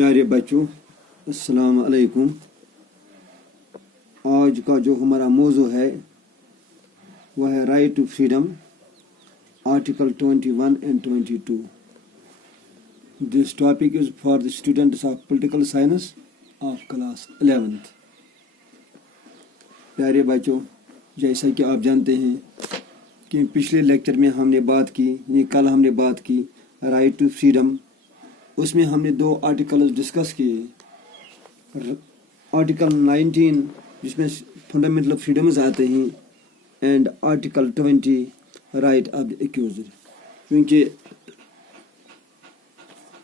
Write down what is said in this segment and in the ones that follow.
प्यारे बच्चों, अस्सलाम अलैकुम। आज का जो हमारा मौजू है वह है right to freedom, article 21 and 22। This topic is for the students of political science of class 11th। प्यारे बच्चों, जैसा कि आप जानते हैं कि पिछले लेक्चर में हमने बात की, ये कल हमने बात की राइट टू फ्रीडम। उसमें हमने दो आर्टिकल्स डिस्कस किए। आर्टिकल 19 जिसमें फंडामेंटल फ्रीडम्स आते हैं and article 20 right of the एक्यूजर। क्योंकि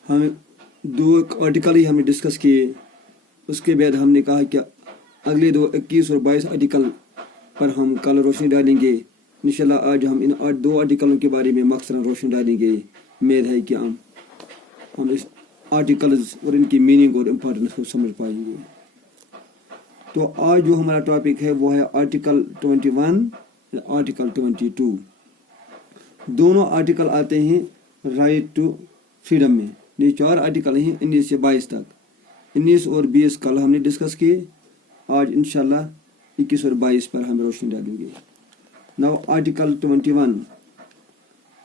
हम दो आर्टिकल ही हमने डिस्कस किए, उसके बाद हमने कहा कि अगले दो 21 और 22 आर्टिकल पर हम कल रोशनी डालेंगे। इंशाल्लाह आज हम इन दो आर्टिकलों के बारे में मकसद रोशनी डालेंगे। उम्मीद है कि हम इस आर्टिकल्स और इनकी मीनिंग और इम्पोर्टेंस को समझ पाएंगे। तो आज जो हमारा टॉपिक है वो है आर्टिकल 21 और आर्टिकल 22। दोनों आर्टिकल आते हैं राइट टू फ्रीडम में। ये 4 आर्टिकल हैं 19 से 22 तक। 19 और 20 कल हमने डिस्कस किए। आज इंशाल्लाह 21 और 22 पर हम रोशनी डालेंगे। Now article 21,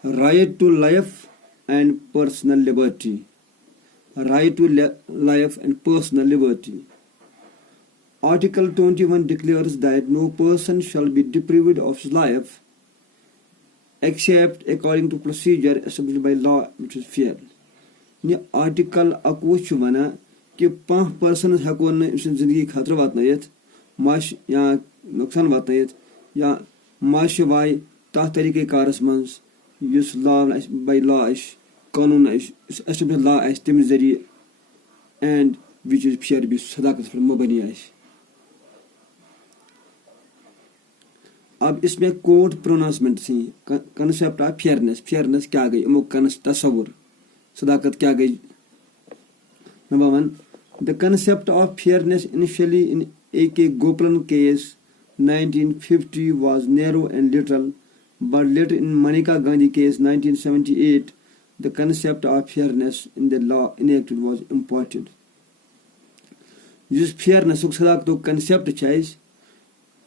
right to life and personal liberty, right to life and personal liberty. Article 21 declares that no person shall be deprived of his life except according to procedure established by law which is fair. ये article अकुछ वना कि 5 person हेको न जिंदगी खतरा वातनयत माश या नुकसान वातनयत या माश वाय ता तरीके कारस मंज युस लॉ बाय लॉ कानून लॉ तम जरिए एंड विच इज फेयर भी सदाकत पर मबनी। अब इसमें कोड प्रोनाउंसमेंट थी कंसेप्ट ऑफ फेयरनेस। फेयरनेस क्या गई, अमुक तस्वुर सदाकत क्या गई। Number 1, the concept of fairness initially in A.K. Gopalan case 1950 was narrow and literal, but later in Manika Gandhi case 1978 the concept of fairness in the law enacted was important. जिस fairness सदाकत concept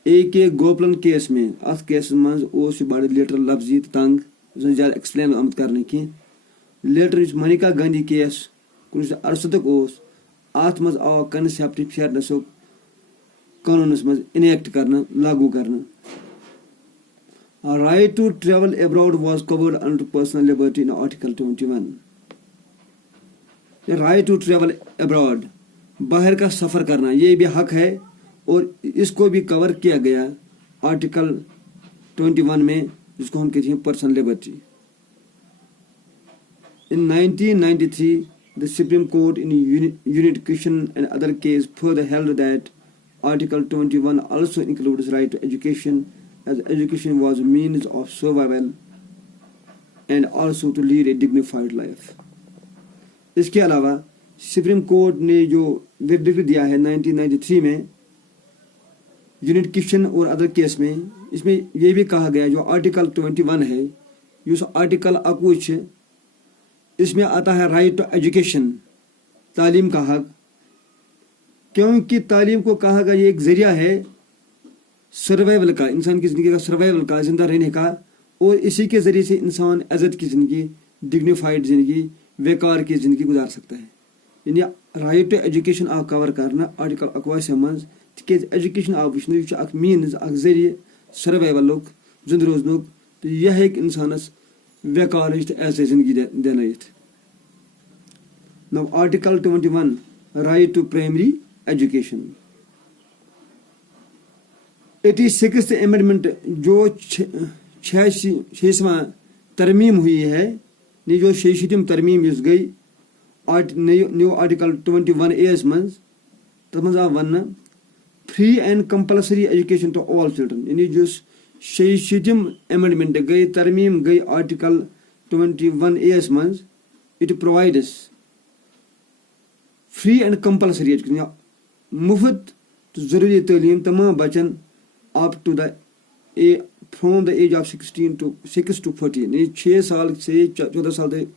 A.K. Gopalan case में अत case मज बड़ literal लफ्जी तंग ज्यादा explain आमत करने की। Letter Manika Gandhi case 1968 अत मज आव कंसेप्ट फेयरनेस कानूनस मज इनेक्ट करना लागू करना। Right to travel abroad was covered under personal liberty in Article 21. Right to travel abroad, बाहर का सफ़र करना, ये भी हक है और इसको भी कवर किया गया आर्टिकल 21 में, जिसको हम कहते हैं personal liberty. In 1993, the Supreme Court in unit question and other case further held that Article 21 also includes right to education, as education was a means of survival and also to lead a dignified life. इसके अलावा supreme court ने जो verdict दिया है 1993 में unit question और other case में, इसमें ये भी कहा गया जो आर्टिकल 21 है, उस आर्टिकल अकुछ इसमें आता है राइट टू एजुकेशन, तालीम का हक। क्योंकि तालीम को कहा गया ये एक जरिया है सर्वाइवल का, इंसान की ज़िंदगी का सर्वाइवल का, ज़िंदा रहने का, और इसी के ज़रिए से इंसान इज़्ज़त की ज़िंदगी, डिग्निफाइड ज़िंदगी, वेकार की ज़िंदगी गुजार सकता है। यानी राइट टू एजुकेशन आप कवर करना आर्टिकल अक्वास मंज तिकेज एजुकेशन आप वुचन यह अख मीन्स अख जरिए सर्वाइवल जिंद रोजन, तो यह एक इंसानस वेकार तो ऐसे ज़िंदगी देनयत। Now article 21 right to primary education. 86th amendment जो 6वां तरमीम हुई है, ये जो 6वीं तरमीम इस गई न्यू आर्टिकल 21A मज तथ मज आव वन free and compulsory education to all children. यानी जो 6वीं अमेंडमेंट गई, तरमीम गई आर्टिकल 21A मज, it provides free and compulsory education, मुफ्त तो जरूरी तालीम तमाम Bachchan up to the from the age of 6 to 14, 6 साल से 14 साल तक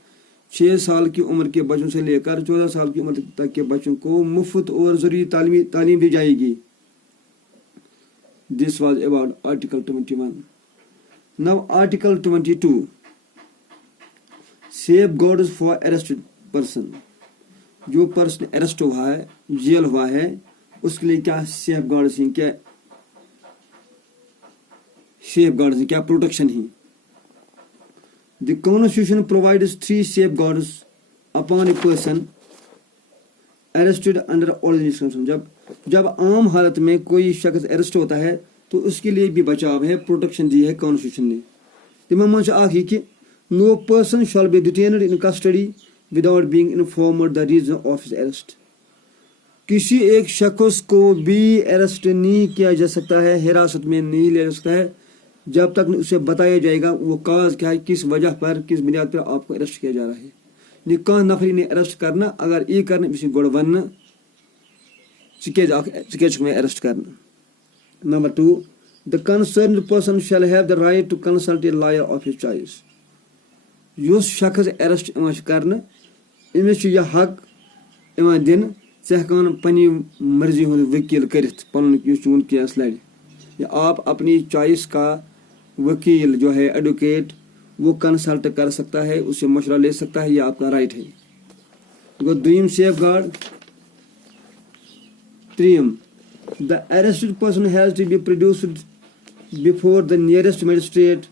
6 साल की उम्र के बच्चों से लेकर 14 साल की उम्र तक के बच्चों को मुफ्त और ज़रूरी तालीम दी जाएगी. This was about Article 21. Now Article 22. Safeguards for arrested person. जो पर्सन अरेस्ट हुआ है, जेल हुआ है, उसके लिए क्या सेफगार्ड्स हैं, क्या सेफगार्ड्स हैं, क्या प्रोटेक्शन है. The Constitution provides 3 safeguards upon a person arrested under ordinary circumstances. जब आम हालत में कोई शख्स अरेस्ट होता है तो उसके लिए भी बचाव है, प्रोटेक्शन दी है कॉन्स्टिट्यूशन ने. तिमन मन आखि कि no person shall be detained in custody without being informed the reason of his arrest. किसी एक शख्स को भी अरेस्ट नहीं किया जा सकता है, हिरासत में नहीं लिया जा सकता है जब तक उसे बताया जाएगा वो काज क्या है, किस वजह पर, किस बुनियाद पर आपको अरेस्ट किया जा रहा है. ये कह नफरी ने अरेस्ट करना, अगर ये करना इसे गोड़ वन में अरेस्ट करना. Number 2, the concerned person shall have the right to consult a lawyer of his choice. Yus शख्स अरेस्ट इवान करना, इमें यह हक इवान दिन हेकान पनी मर्जी हुंद वकील करित पन चून केस लड़, या आप अपनी चॉइस का वकील जो है एडवोकेट वो कंसल्ट कर सकता है, उससे मशवरा ले सकता है, ये आपका राइट है. गो दूसरी safe guard. 3, the arrested person has to be produced before the nearest magistrate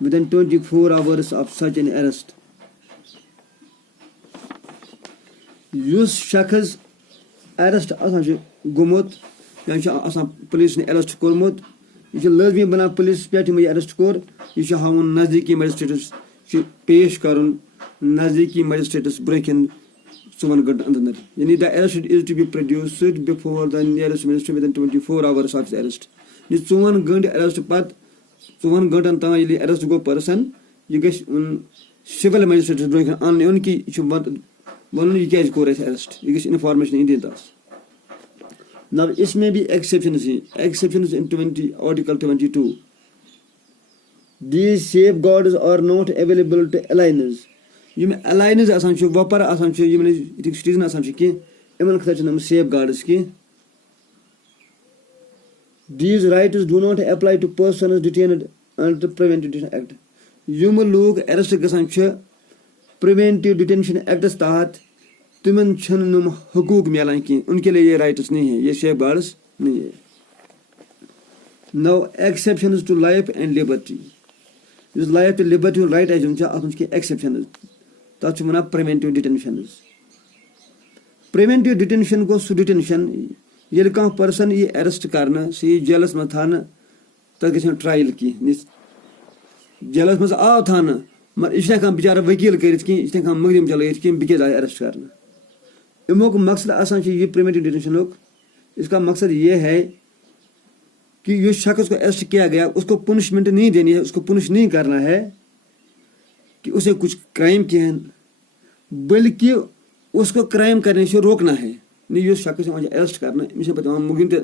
within 24 hours of such an arrest. Yus शख्स अरेस्ट आसान गुमत या आसान पुलिस ने अरेस्ट कोरमुत, यह लाजमी बना पुलिस पे यह अरेस्ट कोर, यह हावन नज़दीकी मजिस्ट्रेटस पेश करन नज़दीकी मजिस्ट्रेटस ब्रेकिन 7 घंटे अंदर. यानी the arrest is to be produced before the nearest magistrate within 24 hours of arrest. यह 4 घंटे अरेस्ट पत 4 घंटन तान ये अरेस्ट गो पर्सन यह गश सिविल मजिस्ट्रेटस ब्रेकिन अन उनकी वन यह क्या कोर अरेस्ट, यह गश इन्फॉर्मेशन दिन तस. Now इसमें भी exceptions हैं. Exceptions in Article 22. These safeguards are not available to aliens. Yama aliens आसान छु वपर आसान छु यम सिटीजन आसान छु कि इमन खतर छु safeguards कि these rights do not apply to persons detained under Preventive Detention Act. यम लोग अरेस्ट गसान छु Preventive Detention Act तहत तिमन छन हुकूक मिलान की, उनके लिए ये राइट्स नहीं है, ये सेफ गार्ड्स नहीं है. Now exceptions to life and liberty. इस लाइफ टू लिबर्टी राइट है जुन अत के एक्सेप्शंस तथ one preventive detentions. Preventive detention को सु डिटेंशन ये कह पर्सन ये अरेस्ट करना सी जेलस में थाना तक गन ट्रायल की जेलस में आव थाना मगर यह बिचारा वकील कर मुकदम चल कि बह क्या अरेस्ट करना. अमुक मकसद आसान ये प्रिवेंटिव डिटेंशन, इसका मकसद ये है कि जो शख्स को अरेस्ट किया गया उसको पनिशमेंट नहीं देनी है, उसको पनिश नहीं करना है कि उसे कुछ क्राइम किया है, बल्कि उसको क्राइम करने से रोकना है. नहीं जो शख्स अरेस्ट करना अमिस पे मुकदम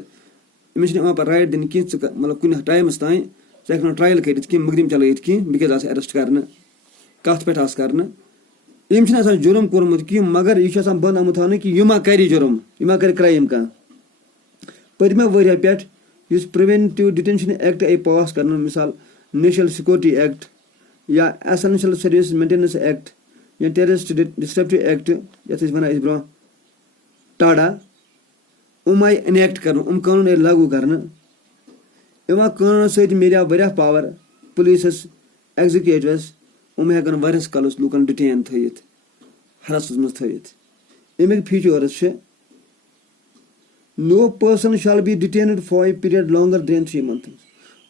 अमिस पर राइट दिन कि मतलब कुछ टाइमस तान चे ट्रायल कर मुकदम चल कि बह क्या अरेस्ट करना कत पे करना. यम जुर्म कोर्मुत कि मगर यह बंद आमुत थोन कि यह मा कर जुर्म, यह मा कर क्राइम कह. पदमे वरिया पे प्रिवेंटिव डिटेंशन एक्ट आई पास कर, मिसाल नेशनल सिक्योरिटी एक्ट या एसेंशियल सर्विस मेंटेनेंस एक्ट या टेररिस्ट डिस्ट्रप्टिव एक्ट ये वन ब्रो टाडा, आई इनेक्ट कर, कानून आई लागू कर. कानून सत मिले वारिया पावर पुलिस एग्जीक्यूटिवस, हेकन वारियास कालस लूकन डिटेन थयित हरासत मज थयित. अमिक features no person shall be detained for a period longer than 3 months.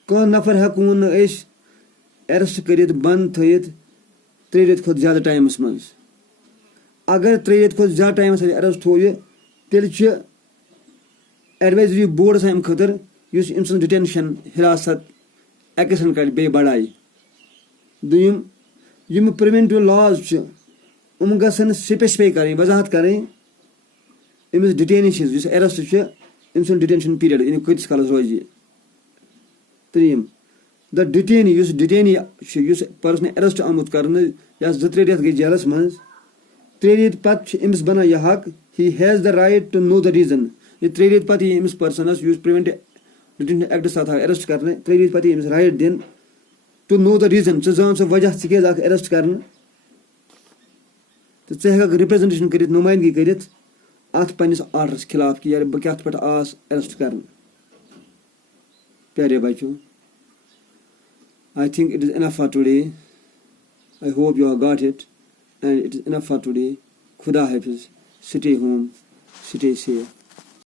कह नफर हेकून अरेस्ट कर बंद थयित 3 रेत खुद ज्यादा टाइमस मज. अगर 3 रेत खुद ज्यादा टाइमस अरेस्ट हो तेल एडवाइजरी बोर्ड अम खतर अम सं डिटेंशन हिरासत एक्सन कर बे बढ़ाई. दुम यम प्रिवेंटिव लॉज गसन स्पेसिफाई करें, वजाहत करें अमिस डिटेनिश अरेस्ट अम सं डिटेंशन पीरियड इन कतिस कालस रोज. 3 the detainee یُس پٔرسن ایرسٹ آمُت کرنہٕ یا 2-3 رٮ۪تھ گٔے جیلس منٛز 3 رٮ۪تھ پتہٕ چھُ أمِس بنان یہِ حق he has the right to know the reason. یہِ 3 رٮ۪تھ پتہٕ یی أمِس پٔرسنس یُس پرٛیونٹِو ڈِٹینشن ایکٹس تحت آو ایرسٹ کرنہٕ 3 رٮ۪تھ پتہٕ یی أمِس رایٹ دِنہٕ ٹُو نو د ریٖزن ژٕ زان سُہ وجہ ژٕ کیازِ آکھ ایرسٹ کرنہٕ تہٕ ژٕ ہٮ۪ککھ رِپریزنٹیشن کٔرِتھ نُمٲیندگی کٔرِتھ اتھ پننِس آرڈرس خِلاف کہِ یارٕ بہٕ کتھ پٮ۪ٹھ آس ایرسٹ کرنہٕ. پیارے بچو, I think it is enough for today. I hope you have got it, and it is enough for today. Khuda Hafiz. Stay home, stay safe.